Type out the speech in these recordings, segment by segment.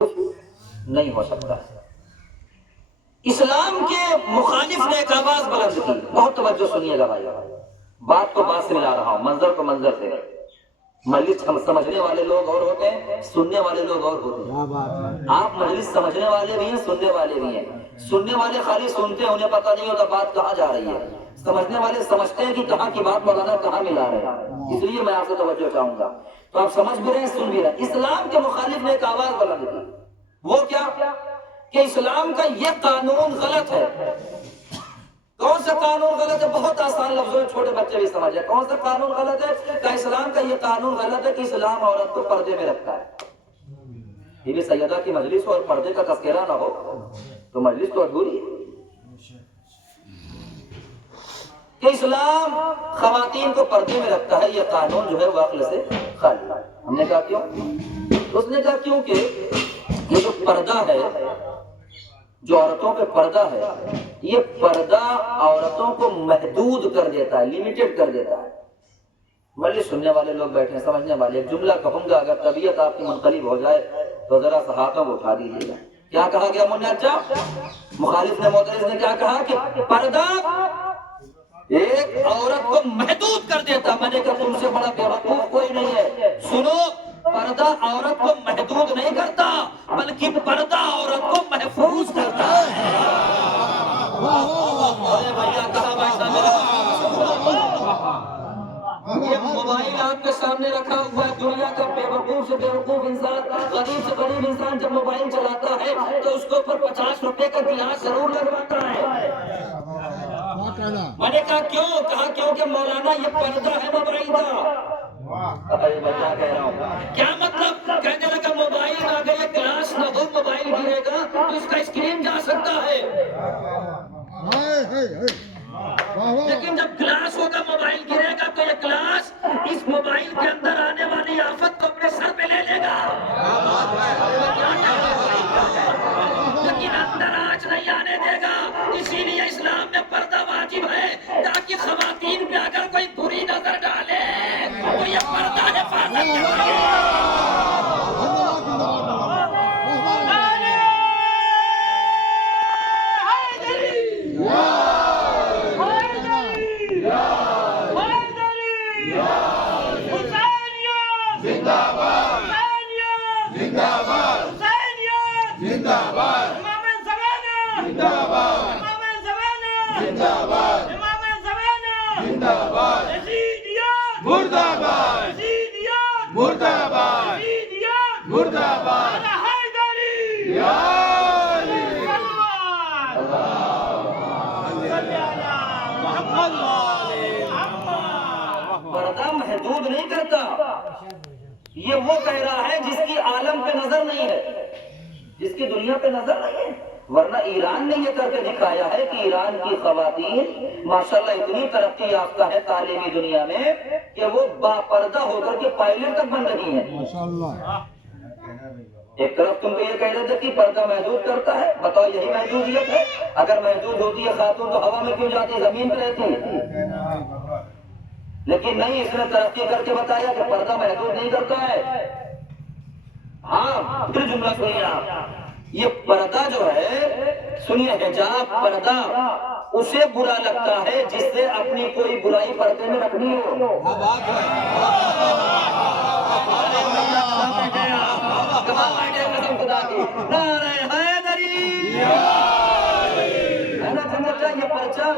نہیں ہو سکتا۔ اسلام کے مخالف نے ایک آواز بلند کی، بہت توجہ سنیے گا بھائی، بات کو بات سے ملا رہا ہوں، منظر کو منظر سے۔ مجلس سمجھنے والے لوگ اور ہوتے ہیں، سننے والے لوگ اور ہوتے ہیں۔ آپ مجلس سمجھنے والے بھی ہیں، سننے والے بھی ہیں۔ سننے والے خالی سنتے ہیں، انہیں پتہ نہیں ہوتا بات کہاں جا رہی ہے۔ سمجھنے والے سمجھتے ہیں کہ کہاں کی بات مولانا کہاں ملا رہے ہیں، اس لیے میں آپ سے توجہ چاہوں گا۔ تو آپ سمجھ بھی رہے ہیں، سن بھی رہے ہیں۔ اسلام کے مخالف نے ایک آواز بلند کی، وہ کیا کہ اسلام کا یہ قانون غلط ہے۔ کون سا قانون غلط ہے؟ بہت آسان لفظوں میں چھوٹے بچے بھی سمجھ جائے۔ کون سا قانون غلط ہے؟ کہ اسلام کا یہ قانون غلط ہے کہ اسلام عورت کو پردے میں رکھتا ہے۔ یہ بھی سیدہ کی مجلس ہو اور پردے کا تذکرہ نہ ہو تو مجلس تو ادھوری ہے۔ کہ اسلام خواتین کو پردے میں رکھتا ہے، یہ قانون جو ہے وہ عقل سے خالی ہے۔ ہم نے کہا کیوں؟ اس نے کہا کیونکہ یہ جو پردہ ہے، جو عورتوں پہ پردہ ہے، یہ پردہ عورتوں کو محدود کر دیتا ہے، لیمیٹڈ کر دیتا ہے۔ مجلس سننے والے لوگ بیٹھے ہیں، سمجھنے والے، ایک جملہ کہوں گا، اگر طبیعت آپ کی منقلب ہو جائے تو ذرا سا ہاتھوں کو اٹھا دیجیے گا۔ کیا کہا گیا منجا؟ مخالف نے، معترض نے کیا کہا کہ پردہ ایک عورت کو محدود کر دیتا۔ میں نے کہا تم سے بڑا بیوقوف کوئی نہیں ہے۔ سنو، پردہ عورت کو محدود نہیں کرتا، بلکہ پردہ عورت کو محفوظ کرتا ہے۔ ارے بھیا کہا بیٹھا میرا، یہ موبائل آپ کے سامنے رکھا ہوا ہے۔ دنیا کا بیوقوف سے بیوقوف انسان، غریب سے غریب انسان جب موبائل چلاتا ہے تو اس کے اوپر 50 روپے کا گلاس ضرور لگواتا ہے۔ میں نے کہا کیوں؟ کہا کیونکہ مولانا یہ پردہ ہے موبائل کا۔ میں کیا کہہ رہا ہوں؟ کیا مطلب؟ کہنے لگا موبائل میں اگر یہ گلاس نہ ہو، موبائل گرے گا تو اس کا اسکرین جا سکتا ہے، لیکن جب گلاس ہوگا موبائل گرے گا تو یہ گلاس اس موبائل کے اندر آنے والی آفت کو اپنے سر پہ لے لے گا، لیکن اندر آج نہیں آنے دے گا۔ اسی لیے اسلام میں پردہ واجب ہے، تاکہ خواتین پہ اگر کوئی بری نظر ڈالے تو یہ پردہ حفاظت کرے۔ پردہ محدود نہیں کرتا، یہ وہ کہہ رہا ہے جس کی عالم پہ نظر نہیں ہے، جس کی دنیا پہ نظر نہیں ہے۔ ورنہ ایران نے یہ کر کے دکھایا ہے کہ ایران کی خواتین ماشاءاللہ اتنی ترقی یافتہ ہے تعلیمی دنیا میں کہ وہ باپردہ ہو کر کے پائلٹ تک بن رہی ہیں۔ ایک طرف تم کو یہ کہہ رہے تھے کہ پردہ محدود کرتا ہے، بتاؤ یہی محدودیت ہے؟ اگر محدود ہوتی ہے خاتون تو ہوا میں کیوں جاتی، زمین پہ رہتی ہے؟ لیکن نہیں، اس نے ترقی کر کے بتایا کہ پردہ محدود نہیں کرتا ہے۔ ہاں، پھر جملہ سنیے آپ، یہ پردہ جو ہے، سنیے، حجاب پردہ اسے برا لگتا ہے جس سے اپنی کوئی برائی پردے میں رکھنی ہو۔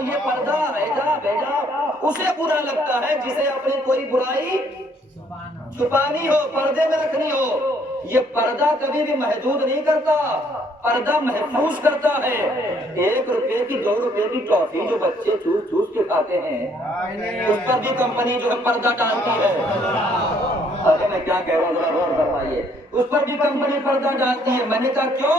یہ پردہ حجاب اسے برا لگتا ہے جسے اپنی کوئی برائی چھپانی ہو، پردے میں رکھنی ہو۔ یہ پردہ کبھی بھی محدود نہیں کرتا، پردہ محفوظ کرتا ہے۔ 1 روپے کی 2 روپے کی ٹافی جو بچے چوس چوس کے کھاتے ہیں، اس پر بھی کمپنی جو ہے پردہ ڈالتی ہے۔ ارے میں کیا کہہ رہا ہوں، ذرا غور فرمائیے، اس پر بھی کمپنی پردہ ڈالتی ہے۔ میں نے کہا کیوں؟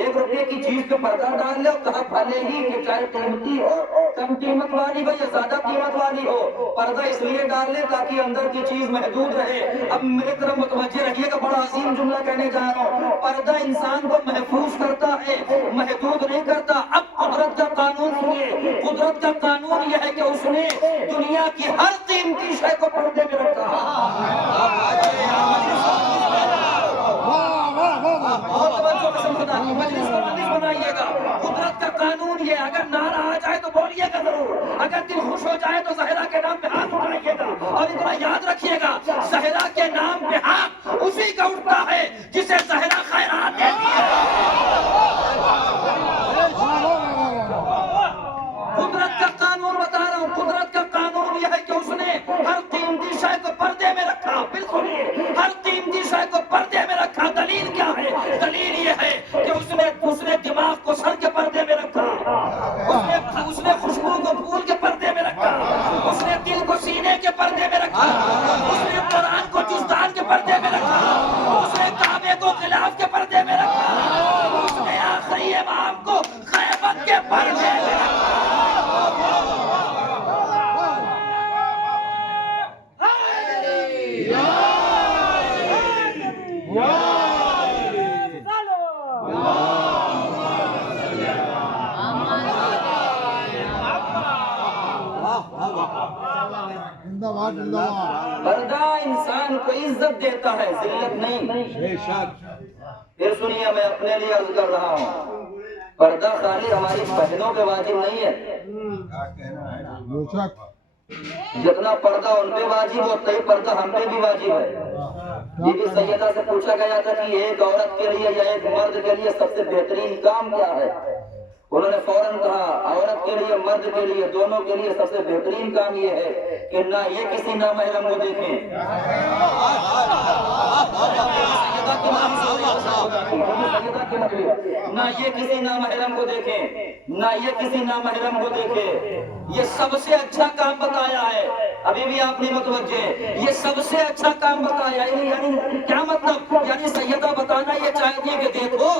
1 روپے کی چیز پہ پردہ ڈال لو، کہا بھلے ہی کہ چاہے قیمتی ہو، کم قیمت والی ہو یا زیادہ قیمت والی ہو، پردہ اس لیے ڈال لے تاکہ اندر کی چیز محدود رہے۔ اب میرے طرف متوجہ رہیے گا، بڑا عظیم جملہ کہنے جا رہا ہوں۔ پردہ انسان کو محفوظ کرتا ہے، محدود نہیں کرتا۔ اب قدرت کا قانون سنیے، قدرت کا قانون یہ ہے کہ اس نے دنیا کی ہر قیمتی شے کو پردے میں رکھا۔ اگر نعرہ آ جائے تو بولیے گا ضرور، اگر دل خوش ہو جائے تو زہرا کے نام پہ ہاتھ اٹھائیے گا، اور اتنا یاد رکھیے گا زہرا کے نام پہ ہاتھ اسی کا اٹھتا ہے جسے زہرا خیرات دیتی ہے۔ قدرت کا قانون بتا رہا ہوں، قدرت کا قانون یہ ہے کہ اس نے ہر قیمتی شے کو پردے میں رکھا۔ پھر سنیے، ہر قیمتی شے کو پردے میں رکھا۔ دلیل کیا ہے؟ دلیل یہ ہے کہ اس نے دماغ کو سر کے پردے میں رکھا، اس نے خوشبو کو پھول کے پردے میں رکھا، اس نے دل کو سینے کے پردے میں رکھا، اس نے قرآن کو جزدان کے پردے میں رکھا، اس نے کعبے کو غلاف کے پردے میں رکھا، اس نے آخری امام کو غیبت کے پردے میں رکھا۔ پردہ انسان کو عزت دیتا ہے، ذلت نہیں۔ پھر سنیے، میں اپنے لیے عرض کر رہا ہوں، پردہ خالی ہماری بہنوں پہ واجب نہیں ہے، جتنا پردہ ان پہ واجب ہوتا ہے پردہ ہم پہ بھی واجب ہے۔ بی بی سیدہ سے پوچھا گیا تھا کہ ایک عورت کے لیے یا ایک مرد کے لیے سب سے بہترین کام کیا ہے؟ انہوں نے فوراً کہا عورت کے لیے مرد کے لیے دونوں کے لیے سب سے بہترین کام یہ ہے کہ نہ یہ کسی نامحرم کو دیکھیں، نہ یہ کسی نامحرم کو دیکھیں، نہ یہ کسی نامحرم کو دیکھے۔ یہ سب سے اچھا کام بتایا ہے، ابھی بھی آپ نہیں متوجہ، یہ سب سے اچھا کام بتایا ہے۔ یعنی کیا مطلب؟ یعنی سیدہ بتانا یہ چاہتی ہے کہ دیکھو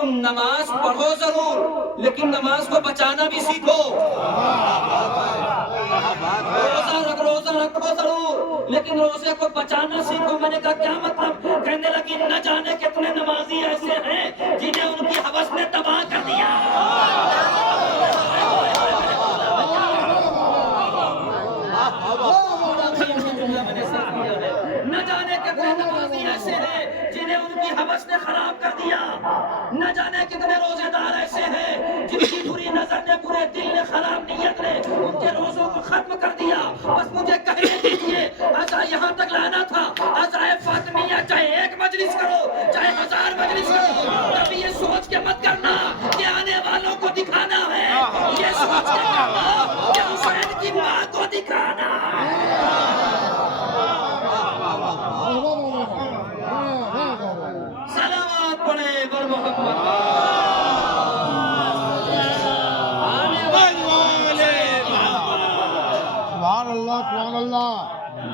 تم نماز پڑھو ضرور لیکن نماز کو بچانا بھی سیکھو، روزہ رکھو ضرور لیکن روزے کو بچانا سیکھو۔ میں نے کہا کیا مطلب؟ کہنے لگی نہ جانے کتنے نمازی ایسے ہیں جنہیں ان کی ہوس نے تباہ کر دیا۔ نہ جانے کتنے نمازی ایسے ہیں جنہیں ان کی ہوس نے خراب کر دیا، نہ جانے کتنے روزے دار ایسے ہیں جن کی بری نظر نے، برے دل نے، خراب نیت نے ان کے روزوں کو ختم کر دیا۔ بس مجھے کہنے دیجیے، ایسا یہاں تک لانا تھا عزائے فاطمیہ چاہے ایک مجلس کرو چاہے 1000 مجلس کرو، کبھی یہ سوچ کے مت کرنا کہ آنے والوں کو دکھانا ہے، یہ سوچ کے کرنا کہ حسین کی ماں کو دکھانا ہے۔ سلامات پڑھے بر محمد۔ سبحان اللہ، سبحان اللہ۔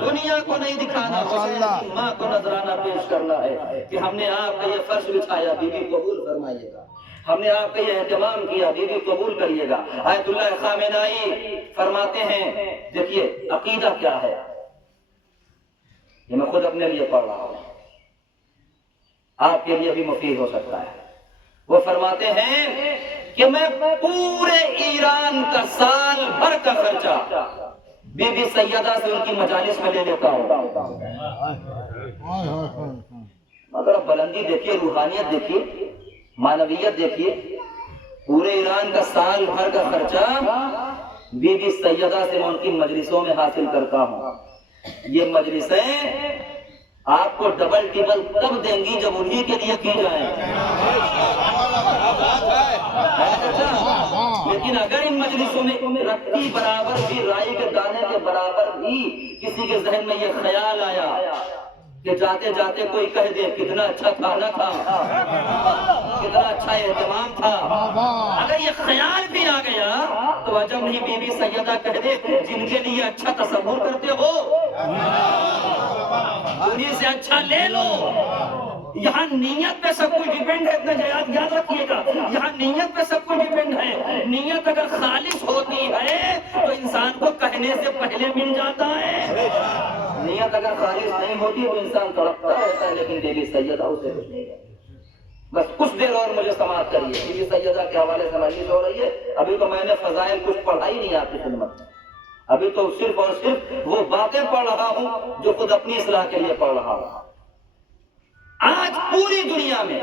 دنیا کو نہیں دکھانا، حسین کی ماں کو نذرانہ پیش کرنا ہے کہ ہم نے آپ کا یہ فرض بچھایا، بی بی قبول فرمائیے گا، ہم نے آپ کا یہ اہتمام کیا، بی بی قبول کریے گا۔ آیت اللہ خامنائی فرماتے ہیں، دیکھیے عقیدہ کیا ہے، یہ میں خود اپنے لیے پڑھ رہا ہوں، آپ کے لیے بھی مفید ہو سکتا ہے۔ وہ فرماتے ہیں کہ میں پورے ایران کا سال بھر کا خرچہ بی بی سیدہ سے ان کی مجالس میں لے لیتا ہوں۔ مگر بلندی دیکھیے، روحانیت دیکھیے، معنویت دیکھیے، پورے ایران کا سال بھر کا خرچہ بی بی سیدہ سے میں ان کی مجلسوں میں حاصل کرتا ہوں۔ یہ مجلسیں آپ کو ڈبل ٹیبل تب دیں گی جب انہی کے لیے کی جائیں، لیکن اگر ان مجلسوں میں رتی برابر بھی، رائی کے دانے کے برابر بھی کسی کے ذہن میں یہ خیال آیا کہ جاتے جاتے کوئی کہہ دے کتنا اچھا کھانا تھا، کتنا اچھا اہتمام تھا، اگر یہ خیال بھی آ گیا تو عجب نہیں بی بی سیدہ کہہ دے جن کے لیے اچھا تصور کرتے ہو انہیں سے اچھا لے لو۔ یہاں نیت پہ سب کچھ ڈیپینڈ ہے، اتنا یاد رکھیے گا، یہاں نیت پہ سب کچھ ڈیپینڈ ہے۔ نیت اگر خالص ہوتی ہے تو انسان کو کہنے سے پہلے مل جاتا ہے، نیت اگر خالص نہیں ہوتی تو انسان تڑپتا رہتا ہے، لیکن بی بی سیدہ اسے کچھ نہیں ہے۔ بس کچھ دیر اور مجھے سماعت کریے، بی بی سیدہ کے حوالے سے مجلس ہو رہی ہے، ابھی تو میں نے فضائل کچھ پڑھائی نہیں آپ کی خدمت میں، ابھی تو صرف اور صرف وہ باتیں پڑھ رہا ہوں جو خود اپنی اصلاح کے لیے پڑھ رہا ہوں۔ آج پوری دنیا میں